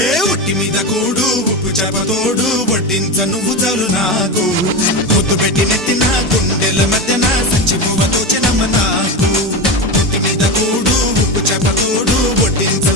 ఏ ఒట్టి మీద కూడు ఉప్పు చేప తోడు వడ్డించ నువ్వు చాలు నాకు ముద్దు పెట్టి నెత్తిన గుండెల మధ్యన సంచి పువ్వ తోచెనమ్మ నాకు ఒట్టి మీద కూడు ఉప్పు చేప తోడు వడ్డించ